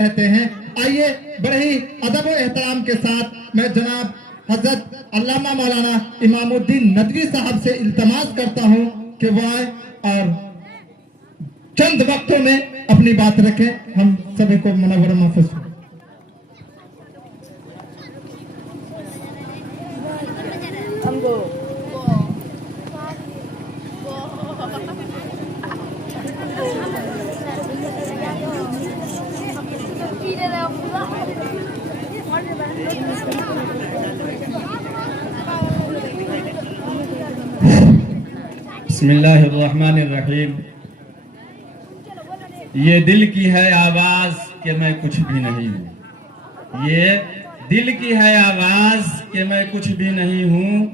کہتے ہیں. آئیے بڑے ہی ادب و احترام کے ساتھ میں جناب حضرت علامہ مولانا امام الدین ندوی صاحب سے التماس کرتا ہوں کہ وہ آئے اور چند وقتوں میں اپنی بات رکھیں. ہم سبھی کو منور محفوظ ہو. بسم اللہ الرحمن الرحیم. یہ دل کی ہے آواز کہ میں کچھ بھی نہیں ہوں. یہ دل کی ہے آواز کہ میں کچھ بھی نہیں ہوں.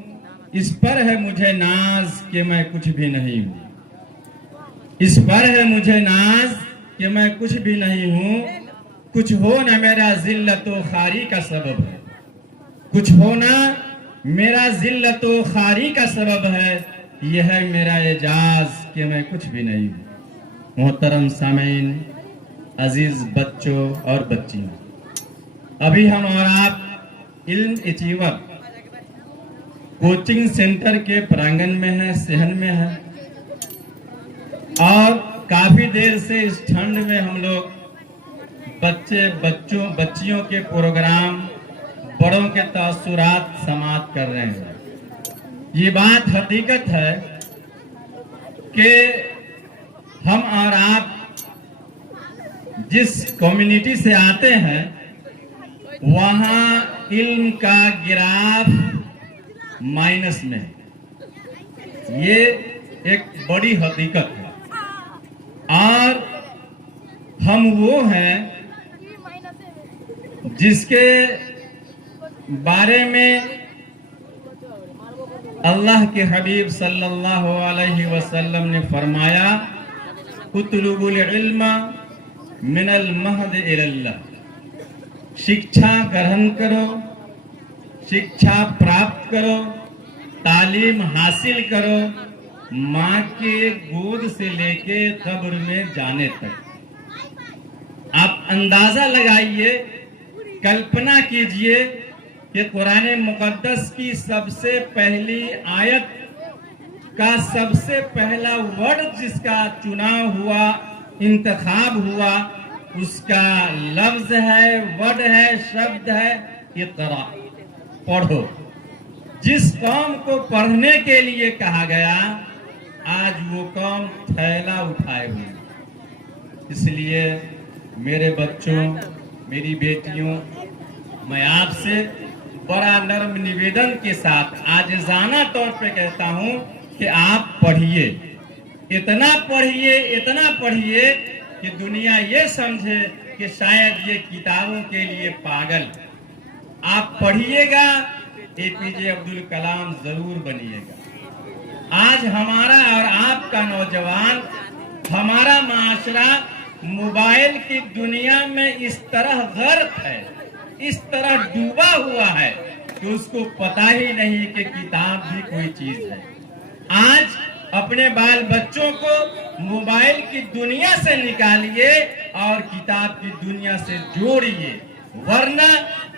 اس پر ہے مجھے ناز کہ میں کچھ بھی نہیں ہوں. اس پر ہے مجھے ناز کہ میں کچھ بھی نہیں ہوں. کچھ ہونا میرا ذلت و خواری کا سبب ہے. کچھ ہونا میرا ذلت و خواری کا سبب ہے. یہ ہے میرا اعجاز کہ میں کچھ بھی نہیں ہوں. محترم سامعین، عزیز بچوں اور بچیوں، ابھی ہم اور آپ علم اچیور کوچنگ سینٹر کے پرانگن میں ہیں، صحن میں ہیں، اور کافی دیر سے اس ٹھنڈ میں ہم لوگ بچیوں کے پروگرام، بڑوں کے تاثرات سماعت کر رہے ہیں. یہ بات حقیقت ہے کہ ہم اور آپ جس کمیونٹی سے آتے ہیں وہاں علم کا گراف مائنس میں ہے. یہ ایک بڑی حقیقت ہے. اور ہم وہ ہیں جس کے بارے میں اللہ کے حبیب صلی اللہ علیہ وسلم نے فرمایا، اطلبوا العلم من المہد الی اللہ. شکچھا گرہن کرو، شکچھا پراپت کرو، تعلیم حاصل کرو، ماں کے گود سے لے کے قبر میں جانے تک. آپ اندازہ لگائیے، کلپنا کیجئے کہ قرآن مقدس کی سب سے پہلی آیت کا سب سے پہلا ورڈ جس کا چناؤ ہوا، انتخاب ہوا، اس کا لفظ ہے، ورڈ ہے، شبد ہے، اقرا، پڑھو. جس قوم کو پڑھنے کے لیے کہا گیا، آج وہ قوم تھیلا اٹھائے ہوئے. اس لیے میرے بچوں، میری بیٹیوں، میں آپ سے بڑا نرم نویدن کے ساتھ عاجزانہ طور پہ کہتا ہوں کہ آپ پڑھیے. اتنا پڑھیے، اتنا پڑھیے کہ دنیا یہ سمجھے کہ شاید یہ کتابوں کے لیے پاگل. آپ پڑھیے گا، اے پی جے عبدالکلام ضرور بنیے گا. آج ہمارا اور آپ کا نوجوان، ہمارا معاشرہ موبائل کی دنیا میں اس طرح غرق ہے، اس طرح ڈوبا ہوا ہے کہ اس کو پتہ ہی نہیں کہ کتاب بھی کوئی چیز ہے. آج اپنے بال بچوں کو موبائل کی دنیا سے نکالیے اور کتاب کی دنیا سے جوڑیے، ورنہ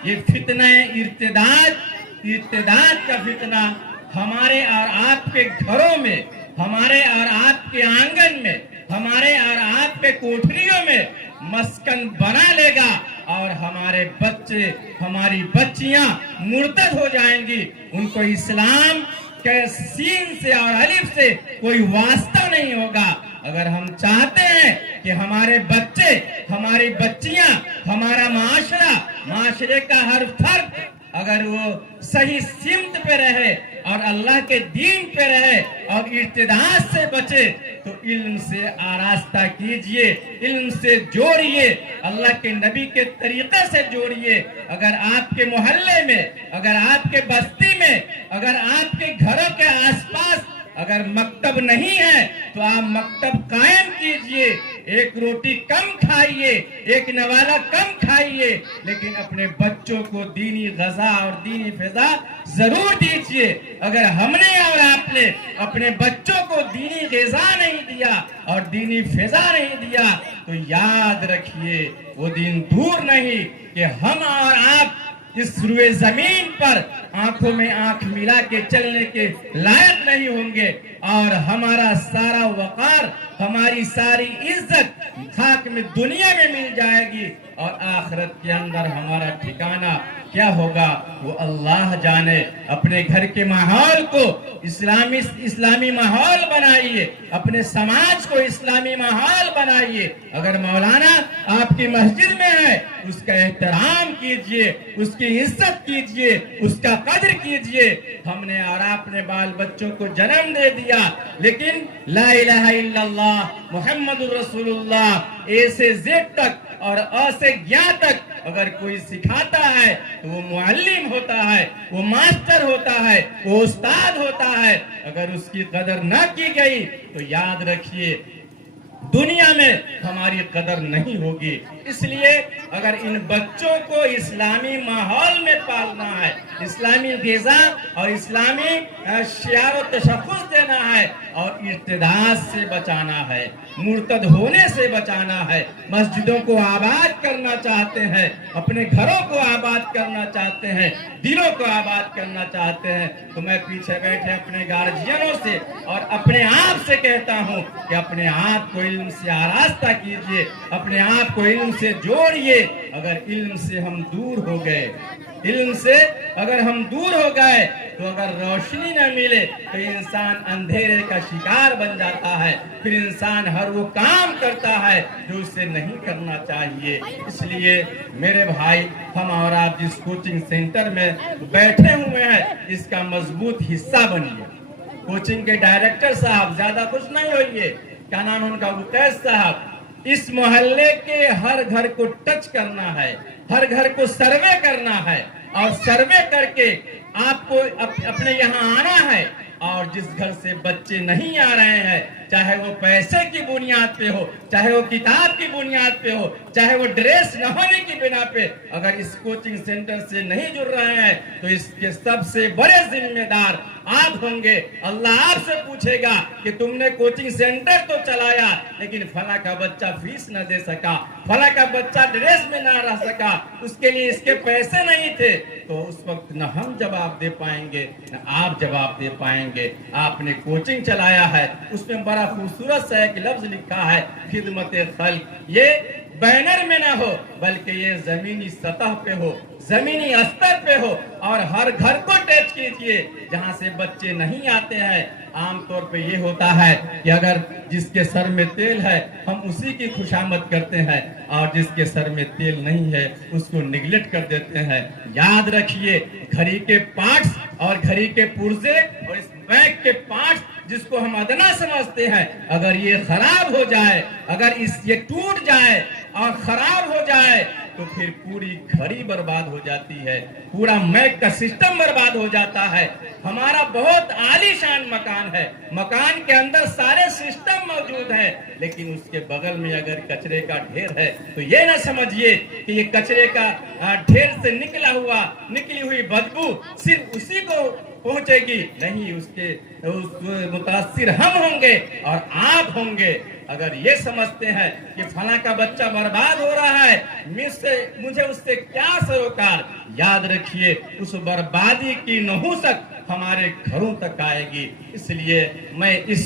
یہ فتنہ ارتداد کا فتنہ ہمارے اور آپ کے گھروں میں، ہمارے اور آپ کے آنگن میں، ہمارے اور آپ کے کوٹھریوں میں مسکن بنا لے گا، اور ہمارے بچے، ہماری بچیاں مرتد ہو جائیں گی. ان کو اسلام کے سین سے اور الف سے کوئی واسطہ نہیں ہوگا. اگر ہم چاہتے ہیں کہ ہمارے بچے، ہماری بچیاں، ہمارا معاشرے کا ہر فرد اگر وہ صحیح سمت پہ رہے اور اللہ کے دین پہ رہے اور ارتداد سے بچے، تو علم سے آراستہ کیجئے، علم سے جوڑیے، اللہ کے نبی کے طریقے سے جوڑیے. اگر آپ کے محلے میں، اگر آپ کے بستی میں، اگر آپ کے گھروں کے آس پاس اگر مکتب نہیں ہے تو آپ مکتب قائم کیجئے، ایک روٹی کم کھائیے، ایک نوالہ کم کھائیے، لیکن اپنے بچوں کو دینی غذا اور دینی فضا ضرور دیجئے۔ اگر ہم نے اور آپ نے اپنے بچوں کو دینی غذا نہیں دیا اور دینی فضا نہیں دیا تو یاد رکھیے وہ دن دور نہیں کہ ہم اور آپ اس روئے زمین پر آنکھوں میں آنکھ ملا کے چلنے کے لائق نہیں ہوں گے، اور ہمارا سارا وقار، ہماری ساری عزت خاک میں دنیا میں مل جائے گی، اور آخرت کے اندر ہمارا ٹھکانہ کیا ہوگا وہ اللہ جانے۔ اپنے گھر کے ماحول کو اسلامی ماحول بنائیے، اپنے سماج کو اسلامی ماحول بنائیے۔ اگر مولانا آپ کی مسجد میں ہے اس کا احترام کیجئے، اس کی عزت کیجئے، اس کا قدر کیجئے۔ ہم نے اور آپ نے بال بچوں کو جنم دے دیا، لیکن لا الہ الا اللہ محمد رسول اللہ اے سے زد تک اور آ سے گیا تک اگر کوئی سکھاتا ہے تو وہ معلم ہوتا ہے، وہ ماسٹر ہوتا ہے، وہ استاد ہوتا ہے۔ اگر اس کی قدر نہ کی گئی تو یاد رکھیے دنیا میں ہماری قدر نہیں ہوگی۔ اس لیے اگر ان بچوں کو اسلامی ماحول میں پالنا ہے، اسلامی غذا اور اسلامی شعار و تشخص دینا ہے، اور ارتداد سے بچانا ہے، مرتد ہونے سے بچانا ہے، مسجدوں کو آباد کرنا چاہتے ہیں، اپنے گھروں کو آباد کرنا چاہتے ہیں، دلوں کو آباد کرنا چاہتے ہیں، تو میں پیچھے بیٹھے اپنے گارجینوں سے اور اپنے آپ سے کہتا ہوں کہ اپنے آپ کو علم سے آراستہ کیجئے، اپنے آپ کو علم سے جوڑیے۔ اگر علم سے ہم دور ہو گئے، علم سے اگر ہم دور ہو گئے تو اگر روشنی نہ ملے تو انسان اندھیرے کا شکار بن جاتا ہے، پھر انسان ہر وہ کام کرتا ہے جو اسے نہیں کرنا چاہیے۔ اس لیے میرے بھائی، ہم اور آپ جس کوچنگ سینٹر میں بیٹھے ہوئے ہیں اس کا مضبوط حصہ بنیے۔ کوچنگ کے ڈائریکٹر صاحب زیادہ خوش نہیں ہوئیے، کیا نام ان کا، وقیس صاحب، اس محلے کے ہر گھر کو ٹچ کرنا ہے، ہر گھر کو سروے کرنا ہے، اور سروے کر کے آپ کو اپنے یہاں آنا ہے، اور جس گھر سے بچے نہیں آ رہے ہیں، چاہے وہ پیسے کی بنیاد پہ ہو، چاہے وہ کتاب کی بنیاد پہ ہو، چاہے وہ ڈریس نہ ہونے کی بنا پہ، اگر اس کوچنگ سینٹر سے نہیں جڑ رہے ہیں تو اس کے سب سے بڑے ذمہ دار آپ ہوں گے۔ اللہ آپ سے پوچھے گا کہ تم نے کوچنگ سینٹر تو چلایا لیکن فلاں کا بچہ فیس نہ دے سکا، فلاں کا بچہ ڈریس میں نہ رہ سکا، اس کے لیے اس کے پیسے نہیں تھے، تو اس وقت نہ ہم جواب دے پائیں گے نہ آپ جواب دے پائیں گے۔ آپ نے کوچنگ چلایا ہے، اس میں بڑا خوبصورت سا ایک لفظ لکھا ہے خدمت خلق، یہ بینر میں نہ ہو بلکہ یہ زمینی سطح پہ ہو، زمینی استر پہ ہو، اور ہر گھر کو ٹچ کیجئے جہاں سے بچے نہیں آتے ہیں۔ عام طور پہ یہ ہوتا ہے کہ اگر جس کے سر میں تیل ہے ہم اسی کی خوشامد کرتے ہیں، اور جس کے سر میں تیل نہیں ہے اس کو نگلیکٹ کر دیتے ہیں۔ یاد رکھیے گھڑی کے پارٹس اور گھڑی کے پرزے اور اس بیگ کے پارٹس جس کو ہم ادنا سمجھتے ہیں، اگر یہ خراب ہو جائے، اگر یہ ٹوٹ جائے اور خراب ہو جائے تو پھر پوری گھڑی برباد ہو جاتی ہے، پورا میک کا سسٹم برباد ہو جاتا ہے۔ ہمارا بہت عالی شان مکان ہے، مکان کے اندر سارے سسٹم موجود ہیں، لیکن اس کے بغل میں اگر کچرے کا ڈھیر ہے تو یہ نہ سمجھیے کہ یہ کچرے کا ڈھیر سے نکلی ہوئی بدبو صرف اسی کو پہنچے گی، نہیں، اس متاثر ہم ہوں گے اور آپ ہوں گے۔ اگر یہ سمجھتے ہیں کہ فلاں کا بچہ برباد ہو رہا ہے، مجھے اس سے کیا سروکار، یاد رکھیے اس بربادی کی نحوست ہمارے گھروں تک آئے گی۔ اس لیے میں اس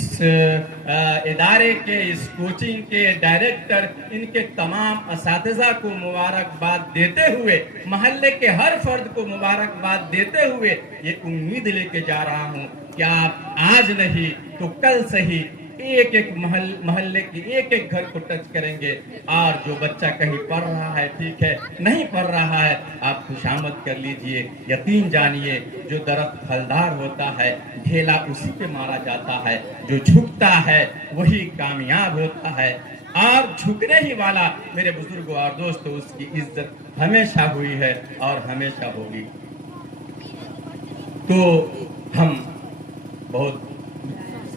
ادارے کے، اس کوچنگ کے ڈائریکٹر، ان کے تمام اساتذہ کو مبارکباد دیتے ہوئے، محلے کے ہر فرد کو مبارکباد دیتے ہوئے یہ امید لے کے جا رہا ہوں کہ آپ آج نہیں تو کل صحیح ایک ایک محلے کی ایک ایک گھر کو ٹچ کریں گے، اور جو بچہ کہیں پڑھ رہا ہے ٹھیک ہے، نہیں پڑھ رہا ہے آپ خوشامد کر لیجئے۔ یقین جانیے جو درخت پھلدار ہوتا ہے ڈھیلا اسی پہ مارا جاتا ہے، جو جھکتا ہے وہی کامیاب ہوتا ہے، اور جھکنے ہی والا میرے بزرگوں اور دوستوں اس کی عزت ہمیشہ ہوئی ہے اور ہمیشہ ہوگی۔ تو ہم بہت